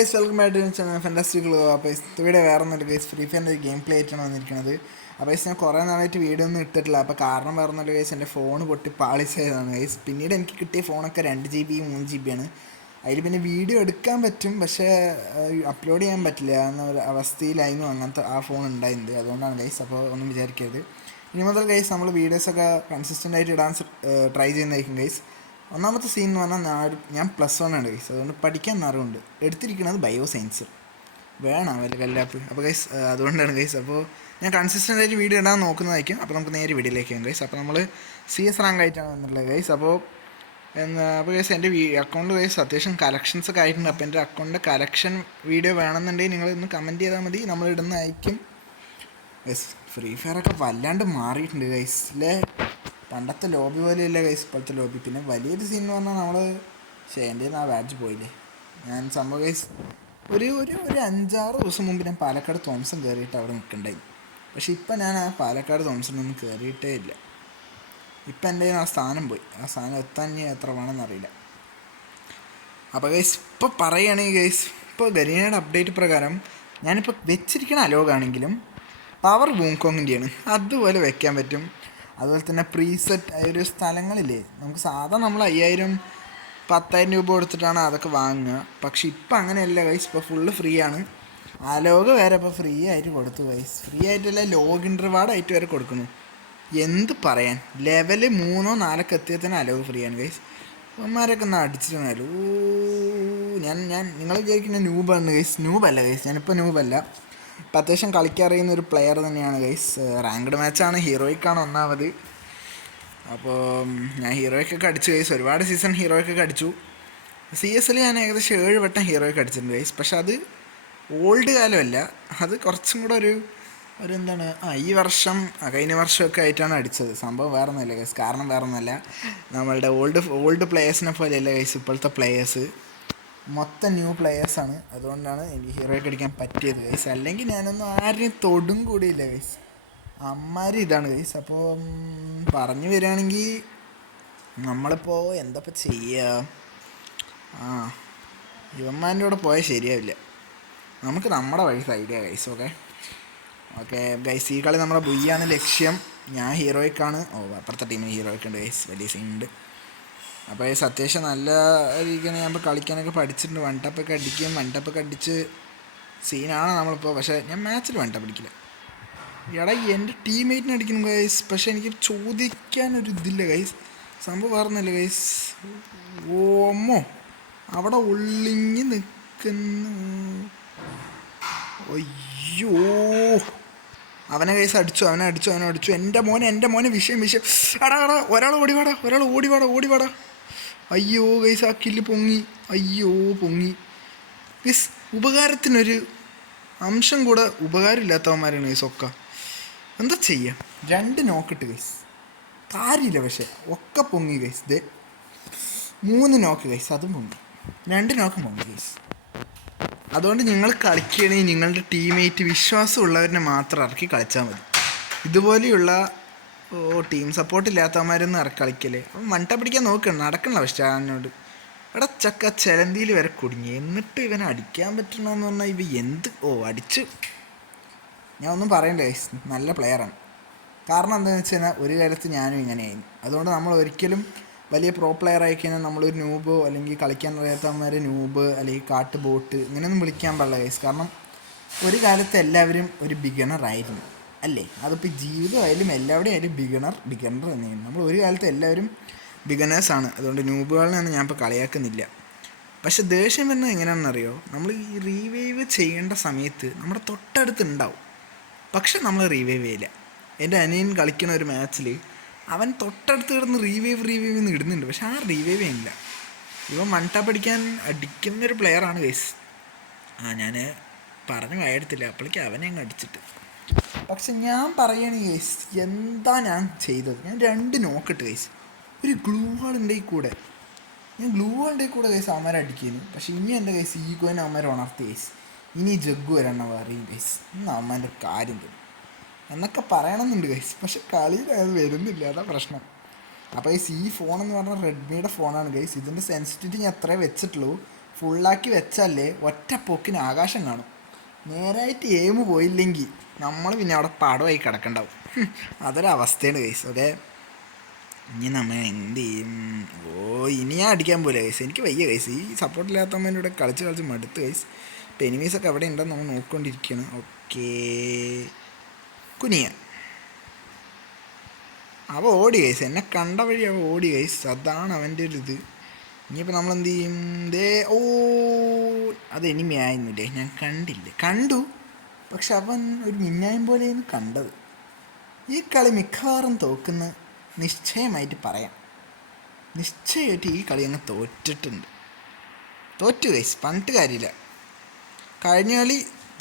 Guys welcome back to channel Fantastic Glow. അപ്പോൾ ഇവിടെ വേറെ ഒന്നുമില്ല ഗൈസ്, ഫ്രീ ഫയറിൻ്റെ ഒരു ഗെയിം പ്ലേ ആയിട്ടാണ് വന്നിരിക്കുന്നത്. അപ്പോൾ ഞാൻ കുറേ നാളായിട്ട് വീഡിയോ ഒന്നും ഇട്ടിട്ടില്ല. അപ്പോൾ കാരണം വേറെ ഒന്നുമില്ല ഗൈസ്, എൻ്റെ ഫോൺ പൊട്ടി പാളിച്ചതാണ് ഗൈസ്. പിന്നീട് എനിക്ക് കിട്ടിയ ഫോണൊക്കെ 2 GB 3 GB ആണ്. അതിൽ പിന്നെ വീഡിയോ എടുക്കാൻ പറ്റും, പക്ഷേ അപ്ലോഡ് ചെയ്യാൻ പറ്റില്ല എന്നൊരു അവസ്ഥയിലായിരുന്നു അങ്ങനത്തെ ആ ഫോൺ ഉണ്ടായിരുന്നത്. അതുകൊണ്ടാണ് ഗൈസ്. അപ്പോൾ ഒന്നും വിചാരിക്കരുത്. ഇനി മുതൽ ഗൈസ് നമ്മൾ വീഡിയോസൊക്കെ കൺസിസ്റ്റൻ്റ് ആയിട്ട് ഇടാൻ ട്രൈ ചെയ്യുന്നതായിരിക്കും ഗൈസ്. ഒന്നാമത്തെ സീൻ എന്ന് പറഞ്ഞാൽ ഞാൻ +1 ആണ് ഗൈസ്, അതുകൊണ്ട് പഠിക്കാൻ അറിവുണ്ട്. എടുത്തിരിക്കുന്നത് ബയോ സയൻസ് വേണം വല്ല കല്ലാപ്പ്. അപ്പോൾ ഗൈസ് അതുകൊണ്ടാണ് ഗൈസ്. അപ്പോൾ ഞാൻ കൺസിസ്റ്റൻ്റ് ആയിട്ട് വീഡിയോ ഇടാൻ നോക്കുന്നതായിരിക്കും. അപ്പോൾ നമുക്ക് നേരെ വീഡിയോയിലേക്ക് പോകാം ഗൈസ്. അപ്പോൾ നമ്മൾ CS റാങ്ക് ആയിട്ടാണ് വന്നിട്ടുള്ളത് ഗൈസ്. അപ്പോൾ ഗൈസ് എൻ്റെ അക്കൗണ്ട് ഗൈസ് അത്യാവശ്യം കളക്ഷൻസ് ഒക്കെ ആയിട്ടുണ്ട്. അപ്പോൾ എൻ്റെ അക്കൗണ്ടിൻ്റെ കളക്ഷൻ വീഡിയോ വേണമെന്നുണ്ടെങ്കിൽ നിങ്ങൾ ഇന്ന് കമൻറ്റ് ചെയ്താൽ മതി, നമ്മൾ ഇടുന്നതായിരിക്കും ഗൈസ്. ഫ്രീ ഫയറൊക്കെ വല്ലാണ്ട് മാറിയിട്ടുണ്ട് ഗൈസ് അല്ലേ. പണ്ടത്തെ ലോബി പോലെയല്ല ഗൈസ് ഇപ്പോഴത്തെ ലോബി. പിന്നെ വലിയൊരു സീൻ എന്ന് പറഞ്ഞാൽ നമ്മൾ എൻ്റെ ആ ബാഡ്ജ് പോയില്ലേ. ഞാൻ സംഭവം ഗൈസ് ഒരു 5-6 ദിവസം മുമ്പ് ഞാൻ പാലക്കാട് തോംസൺ കയറിയിട്ട് അവിടെ നിൽക്കണ്ടായി. പക്ഷേ ഇപ്പം ഞാൻ ആ പാലക്കാട് തോംസണൊന്നും കയറിയിട്ടേ ഇല്ല. ഇപ്പം എൻ്റെ ആ സ്ഥാനം പോയി. ആ സ്ഥാനം എത്താൻ ഇനി എത്ര വേണമെന്നറിയില്ല. അപ്പോൾ ഗൈസ് ഇപ്പോൾ പറയുകയാണെങ്കിൽ ഗൈസ്, ഇപ്പോൾ ഗരീനയുടെ അപ്ഡേറ്റ് പ്രകാരം ഞാനിപ്പോൾ വെച്ചിരിക്കുന്ന അലോകാണെങ്കിലും പവർ വൂങ്കോങ്ങിൻ്റെയാണ്, അതുപോലെ വെക്കാൻ പറ്റും. അതുപോലെ തന്നെ പ്രീസെറ്റ് ഒരു സ്ഥലങ്ങളില്ലേ, നമുക്ക് സാധാരണ നമ്മൾ 5000-10,000 രൂപ കൊടുത്തിട്ടാണ് അതൊക്കെ വാങ്ങുക. പക്ഷെ ഇപ്പം അങ്ങനെയല്ല ഗൈസ്, ഇപ്പോൾ ഫുള്ള് ഫ്രീ ആണ്. അലോക് വരെ ഇപ്പോൾ ഫ്രീ ആയിട്ട് കൊടുത്തു ഗൈസ്. ഫ്രീ ആയിട്ടല്ല, ലോഗിൻ റിവാർഡായിട്ട് വരെ കൊടുക്കുന്നു. എന്ത് പറയാൻ, ലെവൽ 3 or 4 എത്തിയതിന് അലോക് ഫ്രീ ആണ് ഗൈസ്. അവന്മാരൊക്കെ ഒന്ന് അടിച്ചിട്ടുണ്ടല്ലോ. ഞാൻ നിങ്ങൾ വിചാരിക്കുന്ന ന്യൂബാണ് ഗൈസ്. ന്യൂബല്ല ഗൈസ്, ഞാനിപ്പോൾ ന്യൂബല്ല. ഇപ്പം അത്യാവശ്യം കളിക്കറിയുന്ന ഒരു പ്ലെയർ തന്നെയാണ് ഗൈസ്. റാങ്ക്ഡ് മാച്ചാണ്, ഹീറോയ്ക്കാണ് ഒന്നാമത്. അപ്പോൾ ഞാൻ ഹീറോയ്ക്കൊക്കെ അടിച്ചു ഗൈസ്. ഒരുപാട് സീസൺ ഹീറോയ്ക്കൊക്കെ അടിച്ചു. CS ഞാൻ ഏകദേശം 7 വട്ടം ഹീറോയ്ക്ക് അടിച്ചിട്ടുണ്ട് ഗൈസ്. പക്ഷെ അത് ഓൾഡ് കാലമല്ല, അത് കുറച്ചും കൂടെ ഒരു എന്താണ് ഈ വർഷം കഴിഞ്ഞ വർഷമൊക്കെ ആയിട്ടാണ് അടിച്ചത്. സംഭവം വേറെ ഒന്നുമില്ല ഗൈസ്. കാരണം വേറെ ഒന്നുമല്ല, നമ്മളുടെ ഓൾഡ് പ്ലേയേഴ്സിനെ പോലെയല്ല ഗൈസ് ഇപ്പോഴത്തെ പ്ലേയേഴ്സ്. മൊത്തം ന്യൂ പ്ലെയേഴ്സാണ്. അതുകൊണ്ടാണ് എനിക്ക് ഹീറോയ്ക്ക് അടിക്കാൻ പറ്റിയത് ഗൈസ്. അല്ലെങ്കിൽ ഞാനൊന്നും ആരെയും തൊടും കൂടിയില്ല ഗൈസ്. അമ്മാര് ഇതാണ് ഗൈസ്. അപ്പോൾ പറഞ്ഞു വരികയാണെങ്കിൽ നമ്മളിപ്പോൾ എന്താപ്പോൾ ചെയ്യുക, ഇവന്മാരുടെ കൂടെ പോയാൽ ശരിയാവില്ല. നമുക്ക് നമ്മുടെ വഴി സൈഡിയ ഗൈസ്. ഓക്കെ ഗൈസ്, ഈ കളി നമ്മുടെ ബുയ്യാണ് ലക്ഷ്യം. ഞാൻ ഹീറോയ്ക്കാണ്. അപ്പുറത്തെ ടീമിന് ഹീറോയ്ക്കുണ്ട് ഗൈസ്, വലിയ സീനുണ്ട്. അപ്പോൾ ഗൈസ് അത്യാവശ്യം നല്ല രീതിക്കാണ് ഞാൻ ഇപ്പോൾ കളിക്കാനൊക്കെ പഠിച്ചിട്ടുണ്ട്. 1 ടപ്പൊക്കെ അടിക്കും, 1 ടപ്പൊക്കെ അടിച്ച് സീനാണ് നമ്മളിപ്പോൾ. പക്ഷേ ഞാൻ മാച്ചിൽ 1 ടപ്പ് അടിക്കില്ല. എടാ എൻ്റെ ടീംമേറ്റിനെ അടിക്കണം ഗൈസ്. പക്ഷേ എനിക്ക് ചോദിക്കാനൊരു ഇതില്ല ഗൈസ്. സംഭവം പറഞ്ഞില്ല ഗൈസ്. ഓമോ അവിടെ ഒളിഞ്ഞ് നിൽക്കുന്നു. അയ്യോ, അവനെ ഗൈസ് അടിച്ചു. അവനെ അടിച്ചു. എൻ്റെ മോനെ വിഷയം. എടാ ഒരാൾ ഓടിവാടാ. അയ്യോ ഗൈസ്, ആ കില്ല് പൊങ്ങി. ഗൈസ് ഉപകാരത്തിനൊരു അംശം കൂടെ ഉപകാരമില്ലാത്തവന്മാരാണ് ഗൈസ് ഒക്കെ. എന്താ ചെയ്യുക, 2 നോക്കിട്ട് ഗൈസ് കാര്യമില്ല. പക്ഷേ ഒക്കെ പൊങ്ങി ഗൈസ്. 3 നോക്ക് ഗൈസ്, അതും പൊങ്ങി. 2 നോക്കും പൊങ്ങി ഗൈസ്. അതുകൊണ്ട് നിങ്ങൾ കളിക്കുകയാണെങ്കിൽ നിങ്ങളുടെ ടീംമേറ്റ് വിശ്വാസമുള്ളവരെ മാത്രം ഇറക്കി കളിച്ചാൽ മതി. ഇതുപോലെയുള്ള ടീം സപ്പോർട്ട് ഇല്ലാത്തവന്മാരൊന്നും ഇറക്കി കളിക്കല്ലേ. അപ്പം മണ്ട പിടിക്കാൻ നോക്കണം, നടക്കണല്ലോ. പക്ഷേ അവനോട് എടാ ചക്ക ചിലന്തിയിൽ വരെ കുടുങ്ങി, എന്നിട്ട് ഇവനെ അടിക്കാൻ പറ്റണമെന്ന് പറഞ്ഞാൽ അടിച്ചു. ഞാൻ ഒന്നും പറയണ്ട ഗൈസ്, നല്ല പ്ലെയറാണ്. കാരണം എന്താണെന്ന് വെച്ച് കഴിഞ്ഞാൽ ഒരു കാലത്ത് ഞാനും ഇങ്ങനെയായിരുന്നു. അതുകൊണ്ട് നമ്മൾ ഒരിക്കലും വലിയ പ്രോ പ്ലെയർ ആയി കഴിഞ്ഞാൽ നമ്മളൊരു ന്യൂബോ അല്ലെങ്കിൽ കളിക്കാൻ അറിയാത്തവന്മാരെ ന്യൂബ് അല്ലെങ്കിൽ കാട്ട് ബോട്ട് ഇങ്ങനെയൊന്നും വിളിക്കാൻ പാടില്ല ഗൈസ്. കാരണം ഒരു കാലത്ത് എല്ലാവരും ഒരു ബിഗണർ ആയിരുന്നു അല്ലേ. അതിപ്പോൾ ജീവിതമായാലും എല്ലാവരുടെയും ആയാലും ബിഗണർ തന്നെയാണ്. നമ്മൾ ഒരു കാലത്ത് എല്ലാവരും ബിഗനേഴ്സാണ്. അതുകൊണ്ട് ന്യൂബുകളിലാണ് ഞാൻ ഇപ്പോൾ കളിയാക്കുന്നില്ല. പക്ഷെ ദേഷ്യം വരുന്നത് എങ്ങനെയാണെന്നറിയോ, നമ്മൾ ഈ റീവൈവ് ചെയ്യേണ്ട സമയത്ത് നമ്മുടെ തൊട്ടടുത്തുണ്ടാവും, പക്ഷെ നമ്മൾ റീവൈവ് ചെയ്യില്ല. എൻ്റെ അനിയൻ കളിക്കുന്ന ഒരു മാച്ചിൽ അവൻ തൊട്ടടുത്ത് കിടന്ന് റീവൈവ് ഇടുന്നുണ്ട്, പക്ഷെ ആ റീവൈവ് ചെയ്യില്ല. ഇവൻ മൺടാപ്പടിക്കാൻ അടിക്കുന്നൊരു പ്ലെയറാണ് ഗൈസ്. ഞാൻ പറഞ്ഞു വായെടുത്തില്ല, അപ്പോഴേക്കും അവനെ അങ്ങ് അടിച്ചിട്ട്. പക്ഷെ ഞാൻ പറയണ ഗൈസ്, എന്താ ഞാൻ ചെയ്തത്, ഞാൻ 2 നോക്കിട്ട് ഗൈസ്. ഒരു ഗ്ലൂ വാൾ ഉണ്ടെങ്കിൽ കൂടെ ഗൈസ് അവന്മാരെ അടിക്കുന്നു. പക്ഷെ ഇനി എൻ്റെ ഗൈസ് ഈഗോനെ അവന്മാരെ ഉണർത്തി ഗൈസ്. ഇനി ജഗ്ഗു വരണം പറയും ഗൈസ്, ഇന്ന് അവന്മാരുടെ കാര്യം തരും എന്നൊക്കെ പറയണമെന്നുണ്ട് ഗൈസ്. പക്ഷെ കളിയിൽ അത് വരുന്നില്ല, അതാ പ്രശ്നം. അപ്പോൾ ഗൈസ് ഈ ഫോണെന്ന് പറഞ്ഞാൽ റെഡ്മിയുടെ ഫോണാണ് ഗൈസ്. ഇതിൻ്റെ സെൻസിറ്റിവിറ്റി ഞാൻ അത്രേ വെച്ചിട്ടുള്ളൂ. ഫുള്ളാക്കി വെച്ചാലേ ഒറ്റ പോക്കിന് ആകാശം കാണും. നേരായിട്ട് എയിം പോയില്ലെങ്കിൽ നമ്മൾ പിന്നെ അവിടെ പാടമായി കിടക്കണ്ടാവും. അതൊരവസ്ഥയാണ് ഗൈസ്. ഓക്കെ, ഇനി നമ്മൾ എന്ത് ചെയ്യും? ഇനി ഞാൻ അടിക്കാൻ പോലെ ഗൈസ്, എനിക്ക് വയ്യ ഗൈസ്. ഈ സപ്പോർട്ടില്ലാത്തമ്മേൻ്റെ കൂടെ കളിച്ച് കളിച്ച് മടുത്ത് ഗൈസ്. ഇപ്പം എനിമീസൊക്കെ എവിടെ ഉണ്ടെന്ന് നമ്മൾ നോക്കിക്കൊണ്ടിരിക്കുകയാണ്. ഓക്കേ, കുനിയ അവ ഓടി ഗൈസ്, എന്നെ കണ്ട വഴി അവ ഓടി ഗൈസ്. അതാണ് അവൻ്റെ ഒരു ഇത്. ഇനിയിപ്പോൾ നമ്മളെന്ത് ചെയ്യും? അത് എനിമയായിരുന്നില്ലേ? ഞാൻ കണ്ടു, പക്ഷെ അവൻ ഒരു മിന്നായം പോലെയാണ് കണ്ടത്. ഈ കളി മിക്കവാറും തോക്കുന്ന നിശ്ചയമായിട്ട് പറയാം. നിശ്ചയമായിട്ട് ഈ കളി അങ്ങ് തോറ്റു ഗൈസ്. പറഞ്ഞിട്ട് കാര്യമില്ല. കഴിഞ്ഞ കളി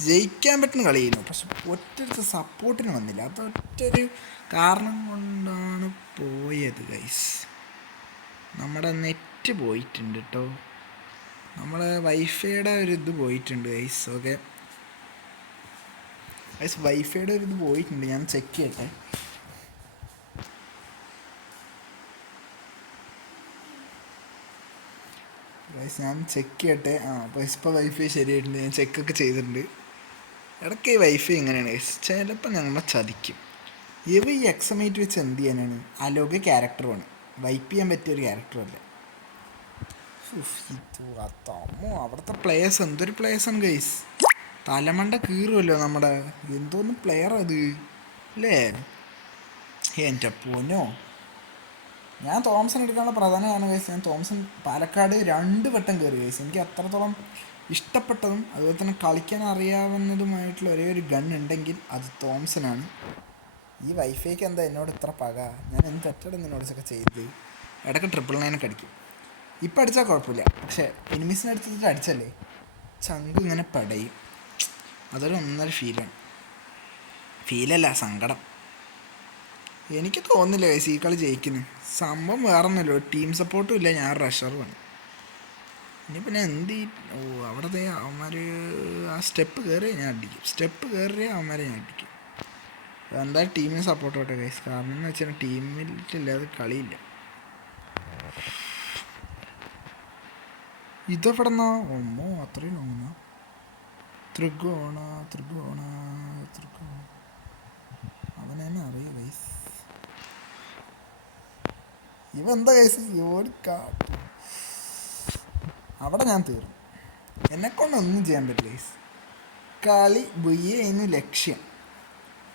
ജയിക്കാൻ പറ്റുന്ന കളിയായിരുന്നു, പക്ഷെ ഒറ്റ സപ്പോർട്ടിന് വന്നില്ല. അതൊറ്റൊരു കാരണം കൊണ്ടാണ് പോയത് ഗൈസ്. നമ്മുടെ നെറ്റ് പോയിട്ടുണ്ട് കേട്ടോ, നമ്മളെ വൈഫൈയുടെ ഒരു ഇത് പോയിട്ടുണ്ട് ഗൈസ്. ഓക്കെ ഗൈസ്, വൈഫൈയുടെ ഒരു ഇത് പോയിട്ടുണ്ട്, ഞാൻ ചെക്ക് ചെയ്യട്ടെ. ഗൈസ് ഞാൻ ചെക്ക് ചെയ്യട്ടെ. അപ്പോൾ ഇപ്പോൾ വൈഫൈ ശരിയായിട്ടുണ്ട്, ഞാൻ ചെക്കൊക്കെ ചെയ്തിട്ടുണ്ട്. ഇടയ്ക്ക് ഈ വൈഫൈ ഇങ്ങനെയാണ് ഗൈസ്, ചിലപ്പോൾ ഞങ്ങളെ ചതിക്കും. ഈ എക്സമേറ്റ് വെച്ച് എന്ത് ചെയ്യാനാണ്? അലോക ക്യാരക്ടറുമാണ്, വൈപ്പ് ചെയ്യാൻ പറ്റിയൊരു ക്യാരക്ടറല്ല. അമ്മോ, അവിടുത്തെ പ്ലേയേഴ്സ് എന്തൊരു പ്ലേയേഴ്സാണ് ഗൈസ്. തലമണ്ട കീറുമല്ലോ നമ്മുടെ. എന്തോന്ന് പ്ലെയർ അത് അല്ലേ? എൻ്റെ പൊന്നോ, ഞാൻ തോംസൺ എടുക്കാനുള്ള പ്രധാന കാരണം ഗൈസ്, ഞാൻ തോംസൺ പാലക്കാട് 2 വട്ടം കയറി ഗൈസ്. എനിക്ക് അത്രത്തോളം ഇഷ്ടപ്പെട്ടതും അതുപോലെ തന്നെ കളിക്കാൻ അറിയാവുന്നതുമായിട്ടുള്ള ഒരേ ഒരു ഗൺ ഉണ്ടെങ്കിൽ അത് തോംസനാണ്. ഈ വൈഫൈക്ക് എന്താ എന്നോട് ഇത്ര പക? ഞാൻ എന്ത് തെറ്റെടുന്ന് എന്നോടൊക്കെ ചെയ്ത് ഇടയ്ക്ക് 999 അടിക്കും. ഇപ്പം അടിച്ചാൽ കുഴപ്പമില്ല, പക്ഷേ എനിമീസിനെ അടുത്തിട്ട് അടിച്ചല്ലേ ചങ്ക് ഇങ്ങനെ പടയും. അതൊരു ഒന്നൊരു ഫീലല്ല, സങ്കടം. എനിക്ക് തോന്നുന്നില്ല ഗൈസ് ഈ കളി ജയിക്കുന്നു. സംഭവം വേറൊന്നുമില്ല, ടീം സപ്പോർട്ടും ഇല്ല, ഞാൻ റഷറുമാണ്. ഇനി പിന്നെ അവിടത്തെ അവന്മാർ ആ സ്റ്റെപ്പ് കയറിയാൽ ഞാൻ അടിക്കും. എന്തായാലും ടീമിന് സപ്പോർട്ട് ആവട്ടെ ഗൈസ്, കാരണം എന്ന് വെച്ചാൽ ടീമിലില്ലാതെ കളിയില്ല. ഇതെവിടെന്നാ? ഒമ്മോ, അത്രയും ലോങ്ങുന്നാ. ത്രികോണ അവനെന്നെ അറിയാം ഗൈസ്. ഇവെന്താ ഗൈസ് ഓടിക്കാട്ട്. അവിടെ ഞാൻ തീർന്നു, എന്നെക്കൊണ്ടൊന്നും ചെയ്യാൻ പറ്റില്ല ഗൈസ്. കളി ബുയ്യായിരുന്നു ലക്ഷ്യം,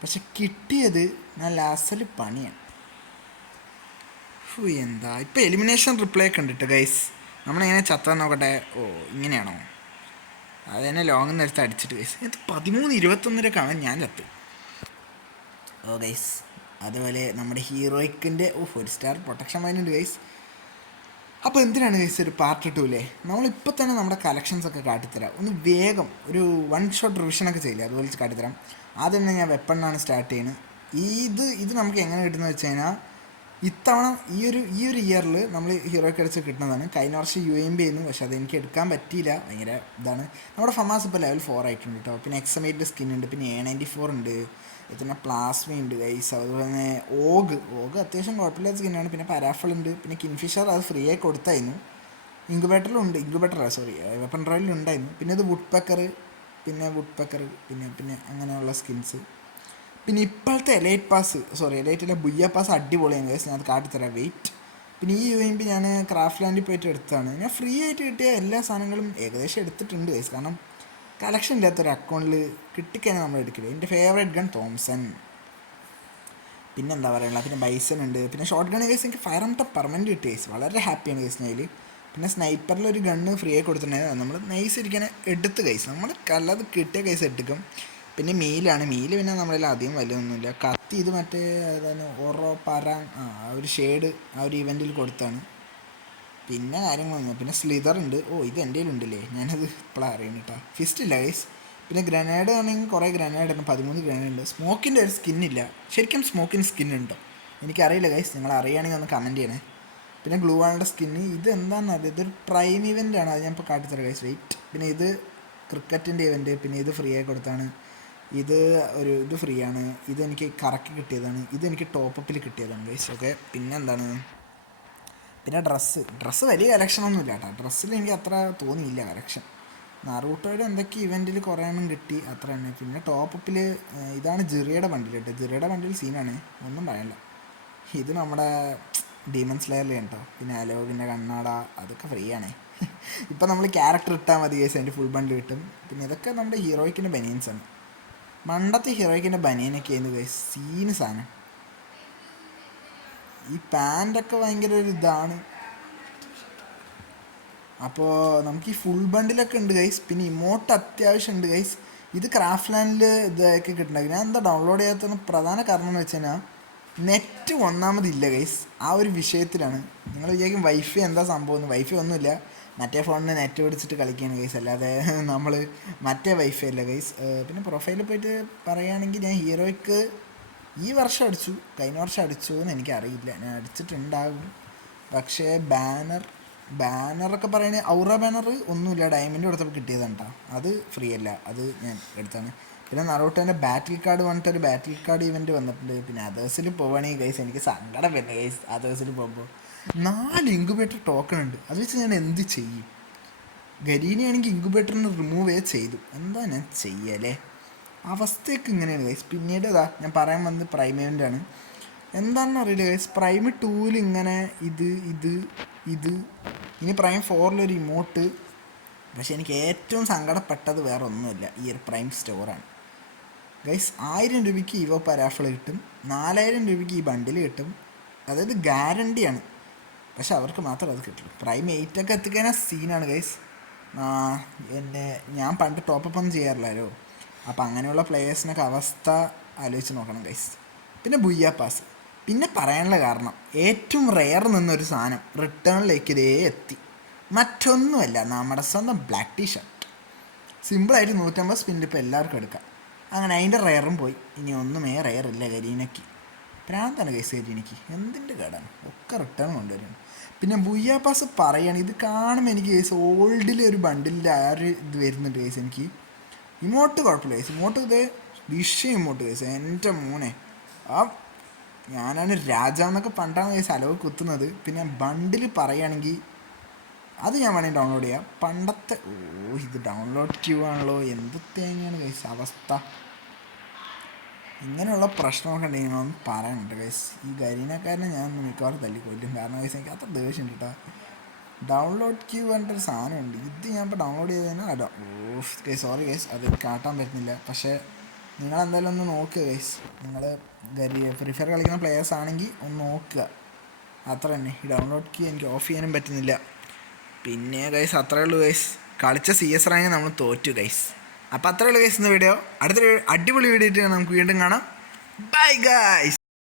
പക്ഷെ കിട്ടിയത് നല്ല അസൽ പണിയാണ്. എന്താ ഇപ്പം എലിമിനേഷൻ റിപ്ലൈ ഒക്കെ ഉണ്ട് കേട്ടോ ഗൈസ്. നമ്മളിങ്ങനെ ചത്താൻ നോക്കട്ടെ. ഇങ്ങനെയാണോ? അത് തന്നെ ലോങ് നേരത്തെ അടിച്ചിട്ട് ഗൈസ്. ഇത് 13-21 ഞാൻ ചത്ത്. ഗൈസ്, അതുപോലെ നമ്മുടെ ഹീറോയ്ക്കിൻ്റെ 1 സ്റ്റാർ പ്രൊട്ടക്ഷൻ മൈനുണ്ട് ഗൈസ്. അപ്പോൾ എന്തിനാണ് ഗൈസ് ഒരു പാർട്ട് 2 അല്ലേ? നമ്മളിപ്പോൾ തന്നെ നമ്മുടെ കളക്ഷൻസൊക്കെ കാട്ടിത്തരാം. ഒന്ന് വേഗം ഒരു 1 ഷോട്ട് റിവിഷനൊക്കെ ചെയ്യില്ലേ, അതുപോലെ കാട്ടിത്തരാം. ആദ്യം തന്നെ ഞാൻ വെപ്പണിനാണ് സ്റ്റാർട്ട് ചെയ്യുന്നത്. ഇത് നമുക്ക് എങ്ങനെ കിട്ടുന്നത് വെച്ച് കഴിഞ്ഞാൽ, ഇത്തവണ ഈ ഒരു ഇയറിൽ നമ്മൾ ഹീറോയ്ക്ക് അടിച്ച് കിട്ടുന്നതാണ്. കഴിഞ്ഞ വർഷം UMP ആയിരുന്നു, പക്ഷെ അതെനിക്ക് എടുക്കാൻ പറ്റിയില്ല, ഭയങ്കര ഇതാണ്. നമ്മുടെ ഫമാസ് ഇപ്പോൾ ലെവൽ 4 ആയിട്ടുണ്ട് കേട്ടോ. പിന്നെ എക്സമേറ്റിൻ്റെ സ്കിൻ ഉണ്ട്, പിന്നെ A94 ഉണ്ട്, പിന്നെ പ്ലാസ്മ ഉണ്ട് ഗൈസ്. അതുപോലെ തന്നെ ഓഗ് അത്യാവശ്യം കുഴപ്പമില്ലാത്ത സ്കിന്നാണ്. പിന്നെ പരാഫൾ ഉണ്ട്, പിന്നെ കിൻഫിഷർ അത് ഫ്രീ ആയി കൊടുത്തായിരുന്നു. ഇൻക്യുബേറ്ററിലുണ്ട്, വെപ്പൺ റോയിലുണ്ടായിരുന്നു. പിന്നെ ഇത് വുഡ് പെക്കർ, പിന്നെ അങ്ങനെയുള്ള സ്കിൻസ്. പിന്നെ ഇപ്പോഴത്തെ എലൈറ്റിലെ ബുയ്യ പാസ് അടിപൊളിയാണ് ഗൈസ്, ഞാൻ അത് കാട്ടിത്തരാം, വെയിറ്റ്. പിന്നെ ഈ UMP ഞാൻ ക്രാഫ്റ്റ് ലാൻഡിൽ പോയിട്ട് എടുത്തതാണ്. ഞാൻ ഫ്രീ ആയിട്ട് കിട്ടിയ എല്ലാ സാധനങ്ങളും ഏകദേശം എടുത്തിട്ടുണ്ട് ഗൈസ്, കാരണം കളക്ഷൻ ഇല്ലാത്തൊരു അക്കൗണ്ടിൽ കിട്ടിക്കഴിഞ്ഞാൽ നമ്മൾ എടുക്കില്ല. എൻ്റെ ഫേവറേറ്റ് ഗൺ തോംസൺ. പിന്നെന്താ പറയുക, പിന്നെ ബൈസൺ ഉണ്ട്. പിന്നെ ഷോർട്ട് ഗൺ ഗൈസ് എനിക്ക് ഫയർ ആൻഡ് പെർമനൻറ്റ് കിട്ടിയ ഗൈസ്, വളരെ ഹാപ്പിയാണ് ഗൈസ് ഞാൻ അതിൽ. പിന്നെ സ്നൈപ്പറിലൊരു ഗണ്ണ് ഫ്രീ ആയി കൊടുത്തിട്ടുണ്ടായിരുന്നു, നമ്മൾ നൈസ് ഇരിക്കാൻ എടുത്ത് ഗൈസ്, നമ്മൾ കല്ലത് കിട്ടിയ ഗൈസ് എടുക്കും. പിന്നെ മീല് പിന്നെ നമ്മളതിൽ അധികം വലിയൊന്നുമില്ല. കത്തി ഇത് മറ്റേ ഏതാണ് ഓറോ പരാൻ ഒരു ഷെയ്ഡ് ഒരു ഇവൻറ്റിൽ കൊടുത്താണ്. പിന്നെ കാര്യങ്ങളൊന്നും, പിന്നെ സ്ലിതർ ഉണ്ട്. ഇത് എൻ്റെ കയ്യിലുണ്ടല്ലേ, ഞാനത് ഇപ്പോഴാണ് അറിയണം കേട്ടോ. ഫിസ്റ്റ് ഇല്ല ഗൈസ്. പിന്നെ ഗ്രനേഡ് ആണെങ്കിൽ കുറേ ഗ്രനേഡ് ഉണ്ട്, 13 ഗ്രനേഡ് ഉണ്ട്. സ്മോക്കിൻ്റെ ഒരു സ്കിന്നില്ല, ശരിക്കും സ്മോക്കിന് സ്കിന്നുണ്ടോ എനിക്കറിയില്ല ഗൈസ്, നിങ്ങൾ അറിയുകയാണെങ്കിൽ ഒന്ന് കമൻറ്റ് ചെയ്യണേ. പിന്നെ ഗ്ലൂ വാളിൻ്റെ സ്കിന്ന് ഇത് എന്താണെന്നറിയില്ല, ഇതൊരു പ്രൈം ഇവൻ്റാണ്, അത് ഞാൻ ഇപ്പോൾ കാട്ടിത്തരാം ഗൈസ്, വെയിറ്റ്. പിന്നെ ഇത് ക്രിക്കറ്റിൻ്റെ ഇവൻറ്റ്, പിന്നെ ഇത് ഫ്രീ ആയി കൊടുത്താണ്. ഇത് ഫ്രീ ആണ്, ഇതെനിക്ക് കറക്കി കിട്ടിയതാണ്, ഇതെനിക്ക് ടോപ്പപ്പിൽ കിട്ടിയതാണ് ഗൈസ്. ഓക്കെ, പിന്നെ എന്താണ്, പിന്നെ ഡ്രസ്സ് വലിയ കളക്ഷനൊന്നുമില്ല കേട്ടോ. ഡ്രസ്സിൽ എനിക്ക് അത്ര തോന്നിയില്ല കളക്ഷൻ. നറൂട്ടോയുടെ എന്തൊക്കെ ഇവൻറ്റിൽ കുറേ എണ്ണം കിട്ടി, അത്ര തന്നെ. പിന്നെ ടോപ്പപ്പിൽ ഇതാണ് ജിറിയുടെ ബണ്ടിൽ കേട്ടോ. ജിറിയുടെ ബണ്ടിൽ സീനാണ്, ഒന്നും പറയല്ല. ഇത് നമ്മുടെ ഡീമൺ സ്ലെയറിൽ കേട്ടോ. പിന്നെ അലോകിൻ്റെ കണ്ണാട അതൊക്കെ ഫ്രീ ആണേ. ഇപ്പം നമ്മൾ ക്യാരക്ടർ ഇട്ടാൽ മതി കേസ്, അതിൻ്റെ ഫുൾ ബണ്ടിൽ കിട്ടും. പിന്നെ ഇതൊക്കെ നമ്മുടെ ഹീറോയ്ക്കിൻ്റെ ബനിയൻസാണ്. മണ്ടത്തെ ഹീറോയ്ക്കിൻ്റെ ബനിയനൊക്കെ ആയിരുന്നു കേസ്, സീന് സാധനം. ഈ പാൻറ്റൊക്കെ ഭയങ്കര ഒരു ഇതാണ്. അപ്പോൾ നമുക്ക് ഈ ഫുൾ ബണ്ടിലൊക്കെ ഉണ്ട് ഗൈസ്. പിന്നെ ഇമോട്ട് അത്യാവശ്യം ഉണ്ട് ഗൈസ്. ഇത് ക്രാഫ്റ്റ് ലാൻഡിൽ ഇതൊക്കെ കിട്ടുന്നുണ്ട്. ഞാൻ എന്താ ഡൗൺലോഡ് ചെയ്യാത്തതിന് പ്രധാന കാരണം എന്ന് വെച്ച് കഴിഞ്ഞാൽ നെറ്റ് ഒന്നാമതില്ല ഗൈസ്. ആ ഒരു വിഷയത്തിലാണ്. നിങ്ങൾ വിചാരിക്കും വൈഫൈ എന്താ സംഭവം. വൈഫൈ ഒന്നുമില്ല, മറ്റേ ഫോണിന് നെറ്റ് പിടിച്ചിട്ട് കളിക്കുകയാണ് ഗൈസ്, അല്ലാതെ നമ്മൾ മറ്റേ വൈഫൈ അല്ല ഗൈസ്. പിന്നെ പ്രൊഫൈലിൽ പോയിട്ട് പറയുകയാണെങ്കിൽ ഞാൻ ഹീറോയ്ക്ക് ഈ വർഷം അടിച്ചു, കഴിഞ്ഞ വർഷം അടിച്ചു എന്ന് എനിക്കറിയില്ല. ഞാൻ അടിച്ചിട്ടുണ്ടാകും. പക്ഷേ ബാനറൊക്കെ പറയണേ ഔറ ബാനർ ഒന്നുമില്ല, ഡയമണ്ട് കൊടുത്തപ്പോൾ കിട്ടിയതാണ് കേട്ടോ. അത് ഫ്രീ അല്ല, അത് ഞാൻ എടുത്താണ്. പിന്നെ നറൂട്ടോൻ്റെ ബാറ്റിൽ കാർഡ് പറഞ്ഞിട്ടൊരു ബാറ്റിൽ കാർഡ് ഇവൻറ്റ് വന്നിട്ടുണ്ട്. പിന്നെ അതേഴ്സിൽ പോവുകയാണെങ്കിൽ ഗൈസ് എനിക്ക് സങ്കടം വരുന്നത് ഗൈസ്. അതേഴ്സിൽ പോകുമ്പോൾ 4 ഇൻക്യുബേറ്റർ ടോക്കൺ ഉണ്ട്. അത് വെച്ച് ഞാൻ എന്ത് ചെയ്യും? ഗരീനയാണെങ്കിൽ ഇൻക്യുബേറ്ററിന് റിമൂവ് ചെയ്തു. എന്താ ഞാൻ ചെയ്യലേ? അവസ്ഥയൊക്കെ ഇങ്ങനെയാണ് ഗൈസ്. പിന്നീട് ഇതാ ഞാൻ പറയാൻ വന്നത് പ്രൈം ഇവൻ്റാണ്. എന്താണെന്ന് അറിയില്ല ഗൈസ്. പ്രൈം 2 ഇങ്ങനെ ഇത് ഇനി പ്രൈം 4 ഇമോട്ട്. പക്ഷെ എനിക്ക് ഏറ്റവും സങ്കടപ്പെട്ടത് വേറെ ഒന്നുമില്ല, ഈ ഒരു പ്രൈം സ്റ്റോറാണ് ഗൈസ്. 1000 രൂപയ്ക്ക് ഇവോ പരാഫിൾ കിട്ടും, 4000 രൂപയ്ക്ക് ഈ ബണ്ടിൽ കിട്ടും. അതായത് ഗ്യാരണ്ടിയാണ്. പക്ഷെ അവർക്ക് മാത്രമേ അത് കിട്ടുള്ളൂ. പ്രൈം 8 എത്തിക്കഴിഞ്ഞാൽ സീനാണ് ഗൈസ്. ഞാൻ പണ്ട് ടോപ്പപ്പ് ഒന്നും ചെയ്യാറില്ലല്ലോ. അപ്പോൾ അങ്ങനെയുള്ള പ്ലേയേഴ്സിനൊക്കെ അവസ്ഥ ആലോചിച്ച് നോക്കണം ഗൈസ്. പിന്നെ ബുയ്യ പാസ്. പിന്നെ പറയാനുള്ള കാരണം ഏറ്റവും റെയർ നിന്നൊരു സാധനം റിട്ടേണിലേക്ക് ഇതേ എത്തി. മറ്റൊന്നുമല്ല, നമ്മുടെ സ്വന്തം ബ്ലാക്ക് ടീ ഷർട്ട്. സിമ്പിളായിട്ട് 150 സ്പിന്നിൽ ഇപ്പോൾ എല്ലാവർക്കും എടുക്കാം. അങ്ങനെ അതിൻ്റെ റെയറും പോയി. ഇനി ഒന്നുമേ റെയറില്ല ഗരീനയ്ക്ക്. പ്രാന്താണ് ഗൈസ് ഗരീനയ്ക്ക്. എന്തിൻ്റെ കേടാണ്, ഒക്കെ റിട്ടേൺ കൊണ്ടുവരുന്നു. പിന്നെ ബുയ്യ പാസ് പറയുകയാണ്, ഇത് കാണുമ്പോൾ എനിക്ക് ഗൈസ് ഓൾഡിൽ ഒരു ബണ്ടിലിൻ്റെ ആ ഒരു ഇത് വരുന്നുണ്ട് ഗൈസ്. എനിക്ക് ഇമോട്ട് കുഴപ്പമില്ല ഗൈസ്. ഇമോട്ട് ഇത് വിഷയം ഇമോട്ട് ഗൈസ്. എൻ്റെ മോനെ ഞാനാണ് രാജാന്നൊക്കെ പണ്ടാണ് ഗൈസ് അലവ് കുത്തുന്നത്. പിന്നെ ബണ്ടിൽ പറയുകയാണെങ്കിൽ അത് ഞാൻ വേണമെങ്കിൽ ഡൗൺലോഡ് ചെയ്യാം. പണ്ടത്തെ ഇത് ഡൗൺലോഡ് ക്യൂ ആണല്ലോ, എന്ത് തേങ്ങയാണ് ഗൈസ് അവസ്ഥ. ഇങ്ങനെയുള്ള പ്രശ്നമൊക്കെ ഉണ്ടെങ്കിൽ ഒന്ന് പറയാനുണ്ട് ഗൈസ്. ഈ ഗരീനക്കാരനെ ഞാൻ മിക്കവാറും തല്ലിക്കൊല്ലും. കാരണം ഗൈസ് എനിക്ക് അത്ര ദേഷ്യം കേട്ടോ. ഡൗൺലോഡ് ക്യൂ പറഞ്ഞിട്ടൊരു സാധനമുണ്ട്. ഇത് ഞാൻ ഇപ്പോൾ ഡൗൺലോഡ് ചെയ്തതിനാൽ ഗൈസ് സോറി ഗൈസ്, അത് കാട്ടാൻ പറ്റുന്നില്ല. പക്ഷേ നിങ്ങളെന്തായാലും ഒന്ന് നോക്കുക ഗൈസ്. നിങ്ങൾ ഫ്രീ ഫയർ കളിക്കുന്ന പ്ലെയേഴ്സ് ആണെങ്കിൽ ഒന്ന് നോക്കുക, അത്ര തന്നെ. ഈ ഡൗൺലോഡ് ക്യൂ എനിക്ക് ഓഫ് ചെയ്യാനും പറ്റുന്നില്ല. പിന്നെ ഗൈസ് അത്രയേ ഉള്ളൂ ഗൈസ്. കളിച്ച CS റാങ്ക് നമ്മൾ തോറ്റു ഗൈസ്. അപ്പോൾ അത്രയേ ഉള്ളൂ ഗൈസ് ഇന്ന് വീഡിയോ. അടുത്തൊരു അടിപൊളി വീഡിയോ ആയിട്ട് നമുക്ക് വീണ്ടും കാണാം. Bye guys.